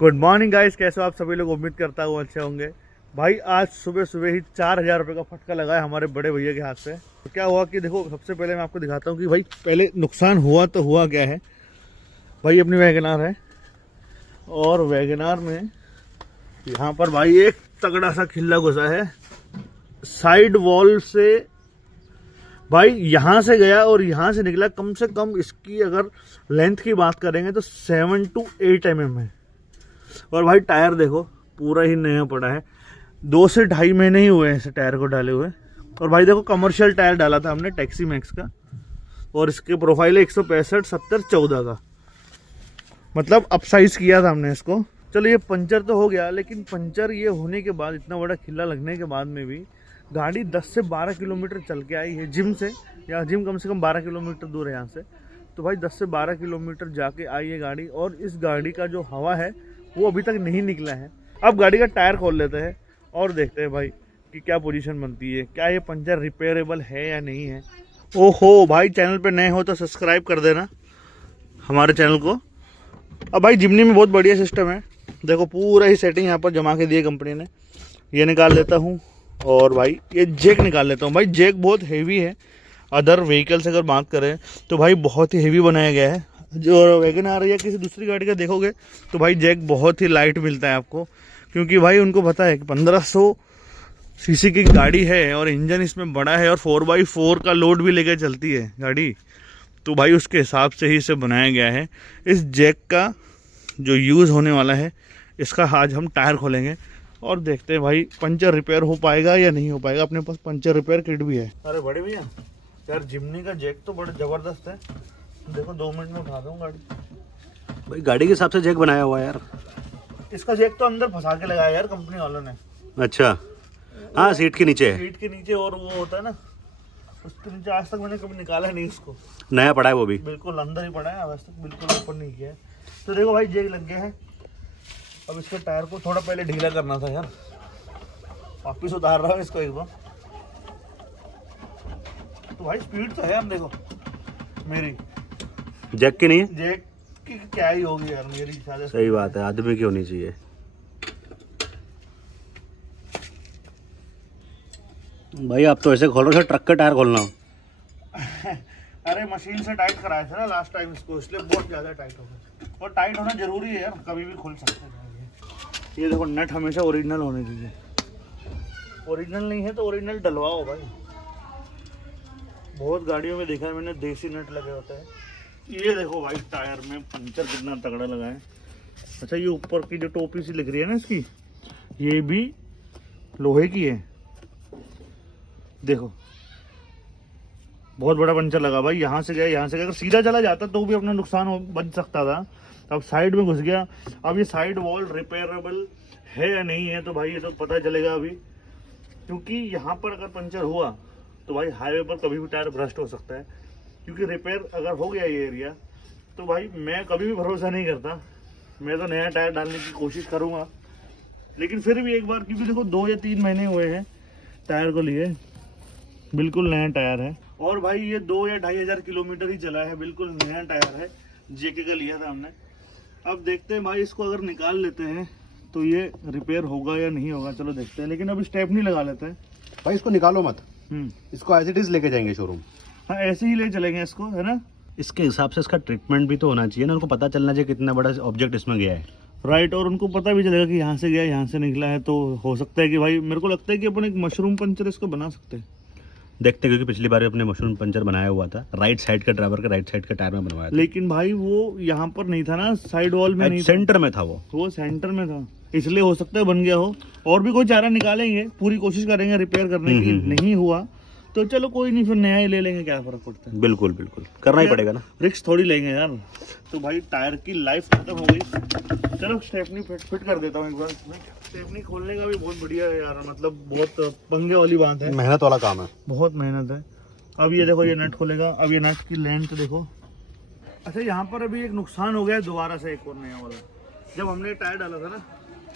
Good morning guys, कैसे हो आप सभी लोग। उम्मीद करता हूँ अच्छे होंगे। भाई आज सुबह सुबह ही 4,000 रुपये का फटका लगा है हमारे बड़े भैया के हाथ से। तो क्या हुआ कि देखो, सबसे पहले मैं आपको दिखाता हूँ कि भाई पहले नुकसान हुआ तो हुआ क्या है। भाई अपनी वैगनार है और वैगनार में यहाँ पर भाई एक तगड़ा सा खिल्ला घुसा है साइड वॉल से। भाई यहाँ से गया और यहाँ से निकला। कम से कम इसकी अगर लेंथ की बात करेंगे तो 7 to 8 mm है। और भाई टायर देखो पूरा ही नया पड़ा है, 2 से 2.5 महीने ही हुए हैं इसे टायर को डाले हुए। और भाई देखो कमर्शियल टायर डाला था हमने टैक्सी मैक्स का, और इसके प्रोफाइल है 165 70 14 का, मतलब अप साइज किया था हमने इसको। चलो ये पंचर तो हो गया, लेकिन पंचर ये होने के बाद, इतना बड़ा खिल्ला लगने के बाद में भी गाड़ी 10 से 12 किलोमीटर चल के आई है जिम से, या जिम कम से कम 12 किलोमीटर दूर है यहाँ से। तो भाई 10 से 12 किलोमीटर जाके आई है गाड़ी, और इस गाड़ी का जो हवा है वो अभी तक नहीं निकला है। अब गाड़ी का टायर खोल लेते हैं और देखते हैं भाई कि क्या पोजीशन बनती है, क्या ये पंचर रिपेयरेबल है या नहीं है। ओहो भाई, चैनल पे नए हो तो सब्सक्राइब कर देना हमारे चैनल को। अब भाई जिमनी में बहुत बढ़िया सिस्टम है, देखो पूरा ही सेटिंग यहाँ पर जमा के दी है कंपनी ने। ये निकाल लेता हूँ और भाई ये जैक निकाल लेता हूँ। भाई जैक बहुत हेवी है, अदर व्हीकल से अगर बात करें तो भाई बहुत ही हेवी बनाया गया है। जो वैगनआर या किसी दूसरी गाड़ी का देखोगे तो भाई जैक बहुत ही लाइट मिलता है आपको, क्योंकि भाई उनको पता है कि 1500 सीसी की गाड़ी है और इंजन इसमें बड़ा है और 4x4 का लोड भी लेकर चलती है गाड़ी। तो भाई उसके हिसाब से ही इसे बनाया गया है। इस जैक का जो यूज़ होने वाला है, इसका आज हम टायर खोलेंगे और देखते हैं भाई पंचर रिपेयर हो पाएगा या नहीं हो पाएगा। अपने पास पंचर रिपेयर किट भी है। अरे बड़े भैया यार, जिमनी का जैक तो बड़ा ज़बरदस्त है, देखो 2 मिनट में उठा दूँ गाड़ी। भाई गाड़ी के हिसाब से जैक बनाया हुआ है यार। इसका जैक तो अंदर फंसा के लगाया यार कंपनी वालों ने। अच्छा, हाँ सीट के नीचे है। सीट के नीचे, और वो होता है ना उसके नीचे। आज तक मैंने कभी निकाला नहीं इसको, नया पड़ा है वो भी, बिल्कुल अंदर ही पड़ा है, आज तक बिल्कुल ओपन नहीं किया है। तो देखो भाई जैक लग गया है। अब इसके टायर को थोड़ा पहले ढीला करना था यार, वापिस उतार रहा हूँ इसको एक बार। तो भाई स्पीड तो है, अब देखो मेरी जैक की नहीं है। जैक की क्या ही होगी यार, मेरी ज़्यादा। सही बात है, आदमी की होनी चाहिए। भाई आप तो ऐसे खोल रहे हो ट्रक का टायर खोलना। अरे मशीन से टाइट कराया था ना लास्ट टाइम इसको, इसलिए बहुत ज़्यादा टाइट हो गया। और टाइट होना जरूरी है यार, कभी भी खोल सकते हैं। ये देखो नट हमेशा ओरिजिनल होने चाहिए, ओरिजिनल नहीं है तो ओरिजिनल डलवाओ भाई। बहुत गाड़ियों में देखा है मैंने देसी नट लगे होते हैं। ये देखो भाई टायर में पंचर कितना तगड़ा लगा है। अच्छा, ये ऊपर की जो टोपी सी लिख रही है ना इसकी, ये भी लोहे की है। देखो बहुत बड़ा पंचर लगा भाई, यहाँ से गया यहाँ से गया। अगर सीधा चला जाता तो भी अपना नुकसान बच सकता था। अब साइड में घुस गया। अब ये साइड वॉल रिपेयरेबल है या नहीं है तो भाई ये तो पता चलेगा अभी, क्योंकि यहाँ पर अगर पंचर हुआ तो भाई हाईवे पर कभी भी टायर भ्रष्ट हो सकता है। क्योंकि रिपेयर अगर हो गया ये एरिया तो भाई मैं कभी भी भरोसा नहीं करता, मैं तो नया टायर डालने की कोशिश करूँगा। लेकिन फिर भी एक बार, क्योंकि देखो 2 या 3 महीने हुए हैं टायर को लिए, बिल्कुल नया टायर है। और भाई ये 2 या 2,500 किलोमीटर ही चला है, बिल्कुल नया टायर है, जेके का लिया था हमने। अब देखते हैं भाई, इसको अगर निकाल लेते हैं तो ये रिपेयर होगा या नहीं होगा, चलो देखते हैं। लेकिन अब स्टेपनी लगा लेते हैं। भाई इसको निकालो मत, इसको एज इट इज लेके जाएंगे शोरूम। हाँ ऐसे ही ले चलेंगे इसको, है ना। इसके हिसाब से इसका ट्रीटमेंट भी तो होना चाहिए ना, उनको पता चलना चाहिए कितना बड़ा ऑब्जेक्ट इसमें गया है। राइट, और उनको पता भी चलेगा कि यहाँ से गया यहाँ से निकला है। तो हो सकता है कि भाई, मेरे को लगता है कि अपन एक मशरूम पंचर इसको बना सकते हैं। देखते हैं, क्योंकि पिछली बार अपने मशरूम पंचर बनाया हुआ था, राइट साइड के ड्राइवर के राइट साइड के टायर में बनवाया था। लेकिन भाई वो यहाँ पर नहीं था ना, साइड वॉल में नहीं, सेंटर में था वो सेंटर में था, इसलिए हो सकता है बन गया हो। और भी कोई चारा निकालेंगे, पूरी कोशिश करेंगे रिपेयर करने की। नहीं हुआ तो चलो कोई नहीं, फिर नया ही ले लेंगे, क्या फर्क पड़ता है। बिल्कुल बिल्कुल करना ही पड़ेगा ना, रिस्क थोड़ी लेंगे यार। तो भाई टायर की लाइफ खत्म हो गई। चलो स्टेपनी फिट कर देता हूँ एक बार। स्टेपनी खोलने का भी बहुत बढ़िया है यार, मतलब बहुत पंगे वाली बात है, मेहनत वाला काम है, बहुत मेहनत है। अब ये देखो ये नट खोलेगा, अब ये नट की लेंथ देखो। अच्छा यहाँ पर अभी एक नुकसान हो गया है दोबारा से, एक और नया वाला। जब हमने टायर डाला था ना,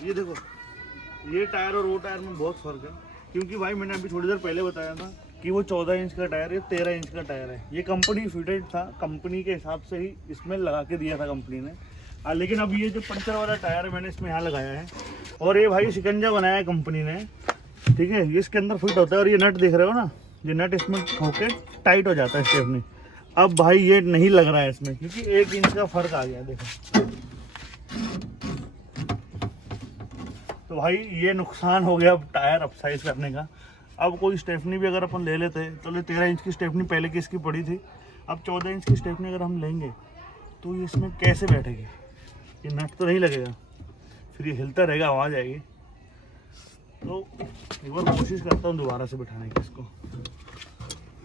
ये देखो ये टायर और वो टायर में बहुत फर्क है। क्योंकि भाई मैंने अभी थोड़ी देर पहले बताया था कि वो 14 इंच का टायर है, 13 इंच का टायर है। ये कंपनी फिटेड था, कंपनी के हिसाब से ही इसमें लगा के दिया था कंपनी ने। लेकिन अब ये जो पंचर वाला टायर है मैंने इसमें यहाँ लगाया है, और ये भाई शिकंजा बनाया है कंपनी ने, ठीक है। ये इसके अंदर फिट होता है, और ये नट देख रहे हो ना, ये नट इसमें होके टाइट हो जाता है स्टेपनी। अब भाई ये नहीं लग रहा है इसमें, क्योंकि 1 इंच का फर्क आ गया, देखो। तो भाई ये नुकसान हो गया अब टायर अप साइज करने का। अब कोई स्टेपनी भी अगर अपन ले लेते तो 13 इंच की स्टेपनी पहले की इसकी पड़ी थी, अब 14 इंच की स्टेपनी अगर हम लेंगे तो ये इसमें कैसे बैठेगी? ये नट तो नहीं लगेगा, फिर ये हिलता रहेगा, आवाज़ आएगी। तो एक बार कोशिश करता हूँ दोबारा से बिठाने की इसको।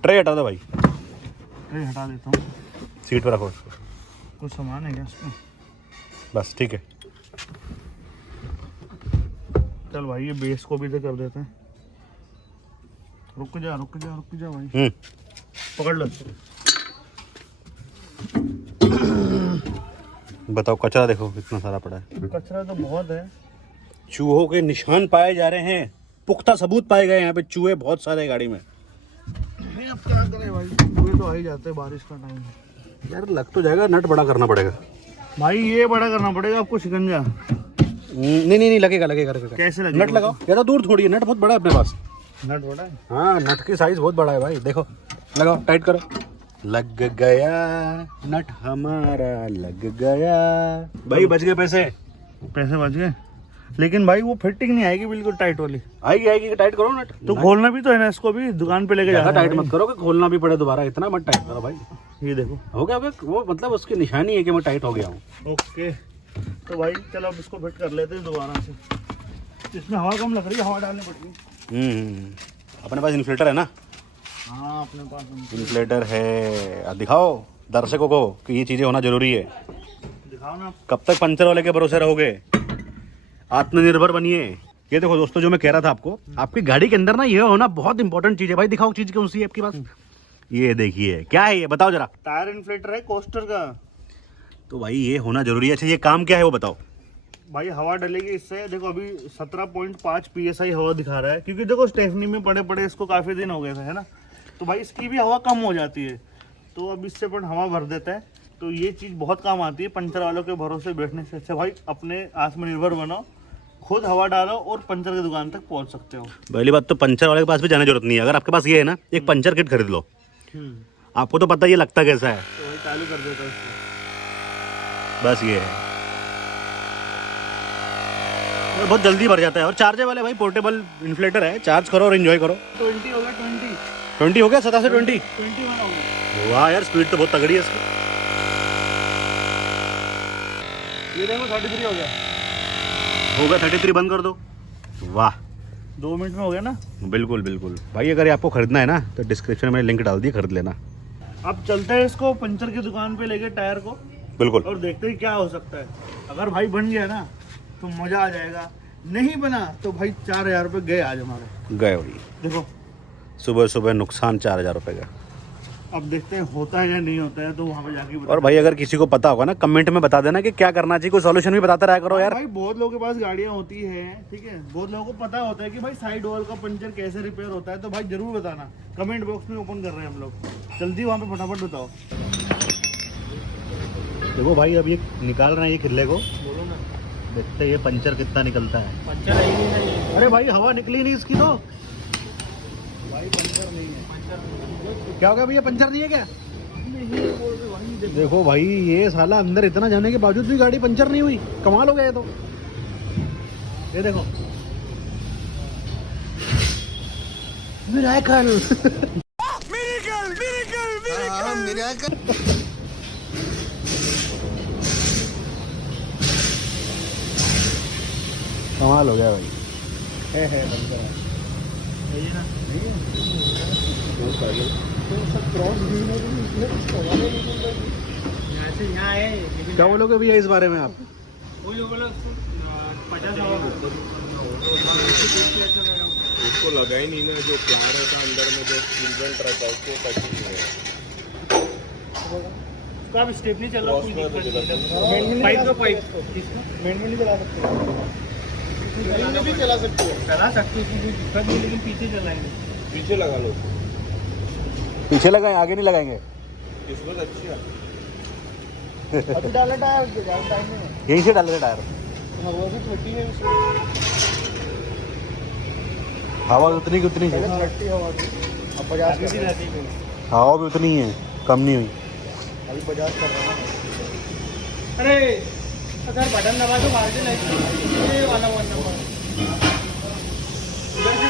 ट्रे हटा दो भाई, ट्रे हटा देता हूँ, सीट पर रखो इसको। कुछ सामान है क्या इसमें? बस ठीक है। चल भाई ये बेस को भी तो कर देते हैं। रुक जा भाई, पकड़ लो। बताओ, कचरा देखो कितना सारा पड़ा है। कचरा तो बहुत है। चूहों के निशान पाए जा रहे हैं, पुख्ता सबूत पाए गए यहाँ पे, चूहे बहुत सारे गाड़ी में। अब क्या करें भाई, चूहे तो आ ही जाते हैं बारिश का टाइम है। यार लग तो जाएगा, नट बड़ा करना पड़ेगा भाई, ये बड़ा करना पड़ेगा आपको शिकंजा। नहीं लगेगा। कैसे लगेगा? नट लगाओ, ज़्यादा दूर थोड़ी है, नट बहुत बड़ा है अपने पास। नट बड़ा है? हाँ, नट की साइज बहुत बड़ा है भाई, देखो। लगाओ, टाइट करो। लग गया नट हमारा, लग गया भाई, बच गए पैसे बच गए। लेकिन भाई वो फिटिंग नहीं आएगी बिल्कुल टाइट वाली। आएगी, टाइट करो नट। तो खोलना भी तो है ना इसको, भी दुकान पे लेके जाना। टाइट मत करो कि खोलना भी पड़े दोबारा, इतना मत टाइट करो भाई। ये देखो हो गया वो, मतलब उसकी निशानी है कि मैं टाइट हो गया हूँ। ओके, तो भाई चलो अब इसको फिट कर लेते हैं दोबारा से। इसमें हवा कम लग रही है, हवा डालनी पड़ेगी। अपने पास इन्फ्लेटर है ना? हाँ अपने पास इन्फ्लेटर है। अब दिखाओ दर्शकों को कि ये चीज़ें होना जरूरी है। दिखाओ ना। कब तक पंचर वाले के भरोसे रहोगे? आत्मनिर्भर बनिए। ये देखो दोस्तों, जो मैं कह रहा था आपको, आपकी गाड़ी के अंदर ना ये होना बहुत इंपॉर्टेंट चीज़ है भाई। दिखाओ चीज़ कौन सी है आपके पास। ये देखिए, क्या है ये, बताओ जरा। टायर इन्फ्लेटर है कोस्टर का। तो भाई ये होना जरूरी है। अच्छा, ये काम क्या है वो बताओ। भाई हवा डलेगी इससे। देखो अभी 17.5 PSI हवा दिखा रहा है, क्योंकि देखो स्टेफनी में पड़े इसको काफ़ी दिन हो गए थे, है ना। तो भाई इसकी भी हवा कम हो जाती है, तो अब इससे अपन हवा भर देता है। तो ये चीज़ बहुत काम आती है। पंचर वालों के भरोसे बैठने से अच्छा भाई अपने आत्मनिर्भर बनो, खुद हवा डालो और पंचर की दुकान तक पहुंच सकते हो। पहली बात तो पंचर वाले के पास भी जाने की जरूरत नहीं है। अगर आपके पास ये है ना, एक पंचर किट खरीद लो। आपको तो पता ये लगता कैसा है, तो भाई चालू कर देता है इसको। बस ये है, और बहुत जल्दी भर जाता है। और चार्जर वाले भाई, पोर्टेबल इन्फ्लेटर है, चार्ज करो और एंजॉय करो। 20 हो गया, 20 हो गया, 17 से 20। 21 हो गया। वाह यार, स्पीड तो बहुत तगड़ी है इसकी। ये देखो 33 हो गया। 33, बंद कर दो। वाह, 2 मिनट में हो गया ना। बिल्कुल भाई, अगर ये आपको खरीदना है ना तो डिस्क्रिप्शन में लिंक डाल दी, खरीद लेना। अब चलते हैं इसको पंचर की दुकान पे लेके टायर को, बिल्कुल, और देखते हैं क्या हो सकता है। अगर भाई बन गया ना तो मजा आ जाएगा, नहीं बना तो भाई 4000 रुपये गए आज हमारे। गए भाई, देखो सुबह नुकसान 4000 रुपये का। अब देखते हैं होता है या नहीं होता है, तो वहाँ पे जाके और भाई अगर किसी को पता होगा ना, कमेंट में बता देना कि क्या करना चाहिए, कोई सॉल्यूशन भी बताते रहा करो यार। भाई बहुत लोगों के पास गाड़ियाँ होती है, ठीक है, बहुत लोगों को पता होता है कि भाई साइड वॉल का पंचर कैसे रिपेयर होता है। तो भाई जरूर बताना, कमेंट बॉक्स में ओपन कर रहे हैं हम लोग, जल्दी वहाँ पे फटाफट बताओ। देखो भाई, अब ये निकाल रहे हैं ये किले को, बोलो ना, देखते हैं ये पंचर कितना निकलता है। पंचर है ही नहीं। अरे भाई हवा निकली नहीं इसकी, तो भाई पंचर नहीं है। क्या हो गया भैया, पंचर नहीं है क्या? देखो भाई, ये साला अंदर इतना जाने के बावजूद भी गाड़ी पंचर नहीं हुई, कमाल हो गया ये तो। ये देखो मिरेकल। कमाल हो गया भाई। है ना। क्या बोलोगे भैया इस बारे में आप? 50 उसको लगा ही नहीं ना, जो प्लार रहता अंदर में, जो सीलबेल्ट रहता है उसको टच नहीं है। उसका भी स्टेप नहीं चल रहा, कोई दिक्कत नहीं। पाइप तो पाइप मेन में नहीं चला सकते, में भी चला सकते हो, चला सकते हो, कोई दिक्कत नहीं, लेकिन पीछे चलाएंगे। पीछे लगा लो, पीछे लगाए, आगे नहीं लगाएंगे। किस्मत अच्छी है। अभी डाला टायर ज़्यादा टाइम नहीं है। यहीं से डाले थे टायर, वो भी 30 है उसमें, हवा उतनी की उतनी पहले है, 30 हवा थी, अब 50 भी रहती है, हवा भी उतनी है, कम नहीं हुई। अभी 50 कर रहा है। अरे अगर बटन दबा तो मार्जिन ये वाला वन नंबर।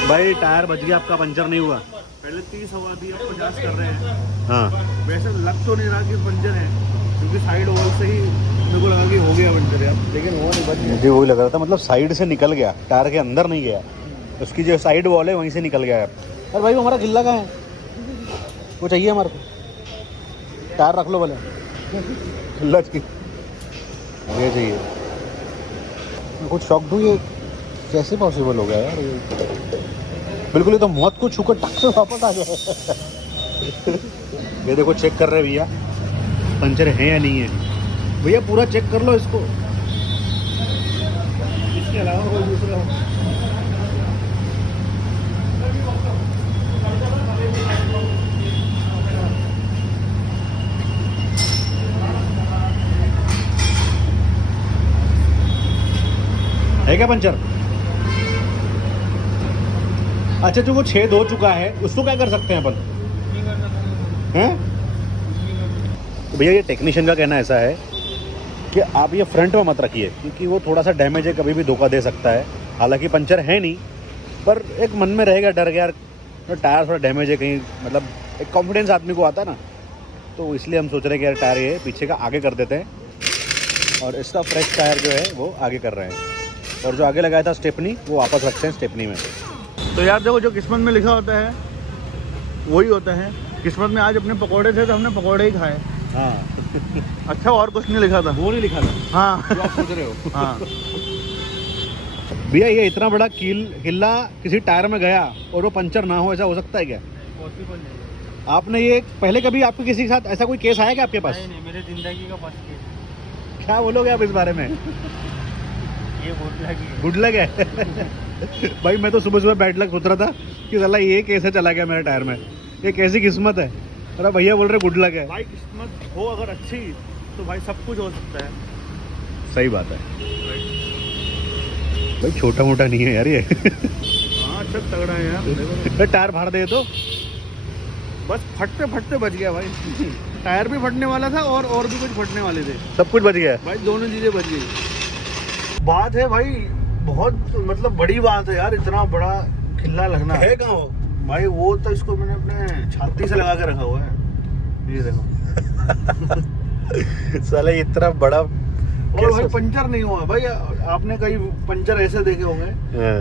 भाई टायर बच गया आपका, पंचर नहीं हुआ। पहले 30 हवा थी, अब 50 कर रहे हैं। हाँ वैसे लग तो नहीं रहा कि पंचर है, क्योंकि साइड ओवर से ही मेरे को लगा कि हो गया पंचर यार, लेकिन वो नहीं बच गया। मुझे वही लग रहा था, मतलब साइड से निकल गया, टायर के अंदर नहीं गया, उसकी जो साइड वॉल है वहीं से निकल गया यार। अरे भाई वो हमारा खिल्ला कहाँ है, वो चाहिए हमारे को, टायर रख लो भले, खिल्ला चाहिए, ये चाहिए। मैं कुछ शॉक्ड हूँ, ये कैसे पॉसिबल हो गया यार, बिल्कुल ये तो मौत को छूकर टक से वापस आ गया। ये देखो चेक कर रहे भैया पंचर है या नहीं है, भैया पूरा चेक कर लो इसको। इसके अलावा कोई दूसरा हो। है क्या पंचर? अच्छा जो वो छेद हो चुका है उसको क्या कर सकते हैं अपन, हैं? तो भैया ये टेक्नीशियन का कहना ऐसा है कि आप ये फ्रंट में मत रखिए, क्योंकि वो थोड़ा सा डैमेज है, कभी भी धोखा दे सकता है। हालांकि पंचर है नहीं, पर एक मन में रहेगा डर, यार टायर थोड़ा डैमेज है कहीं, मतलब एक कॉन्फिडेंस आदमी को आता है ना, तो इसलिए हम सोच रहे हैं कि यार टायर ये पीछे का आगे कर देते हैं, और इसका फ्रेश टायर जो है वो आगे कर रहे हैं, और जो आगे लगाया था स्टेपनी वो वापस रखते हैं स्टेपनी में। तो यार देखो, जो किस्मत में लिखा होता है वही होता है। किस्मत में आज अपने पकोड़े थे तो हमने पकोड़े ही खाए। हाँ अच्छा, और कुछ नहीं लिखा था। वो नहीं लिखा था हाँ जो आप सोच रहे हो। हाँ, भैया ये इतना बड़ा किल्ला किसी टायर में गया और वो पंचर ना हो, ऐसा हो सकता है क्या? पॉसिबल नहीं। आपने ये पहले कभी आपके किसी के साथ ऐसा कोई केस आया क्या आपके पास? नहीं, मेरे जिंदगी का फर्स्ट केस। क्या बोलोगे आप इस बारे में? ये गुड लगी है। गुड लक है। भाई मैं तो सुबह सुबह बैड लक सोच रहा था कि साला ये कैसे चला गया मेरे टायर में, ये कैसी किस्मत है। अरे भैया बोल रहे गुड लक है। भाई किस्मत हो अगर अच्छी तो भाई सब कुछ हो सकता है। सही बात है भाई, छोटा मोटा नहीं है यार ये। हाँ, अच्छा तगड़ा है यार। देखो, टायर फाड़ दे तो बस फटते फटते बच गया भाई। टायर भी फटने वाला था और भी कुछ फटने वाले थे सब कुछ बच गया। भाई, दोनों चीजें बच गई। बात है भाई, बहुत मतलब बड़ी बात है यार, इतना बड़ा खिल्ला लगना है कहाँ हो? भाई वो तो इसको मैंने अपने छाती से लगा के रखा हुआ है, ये देखो। साले इतना बड़ा और भाई पंचर नहीं हुआ भाई। आपने कई पंचर ऐसे देखे होंगे,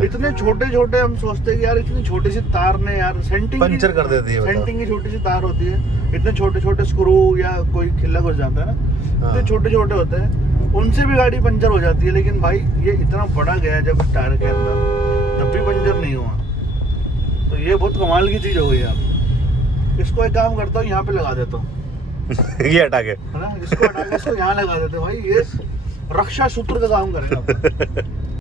इतने छोटे छोटे, हम सोचते हैं कि यार इतनी छोटी सी तार ने यार सेंटिंग पंचर कर देती है। सेंटिंग की छोटी सी तार होती है, इतने छोटे छोटे स्क्रू या कोई खिल्ला घुस जाता है ना, इतने छोटे छोटे होते हैं, उनसे भी गाड़ी पंचर हो जाती है। लेकिन भाई ये इतना बड़ा गया जब टायर के अंदर, तब भी पंचर नहीं हुआ, तो ये बहुत कमाल की चीज हो गई यार। इसको एक काम करता हूँ, यहाँ पे लगा देता हूँ, ये हटा के, है ना, इसको हटा के इसको यहाँ लगा देते हैं भाई, ये रक्षा सूत्र का काम करेगा।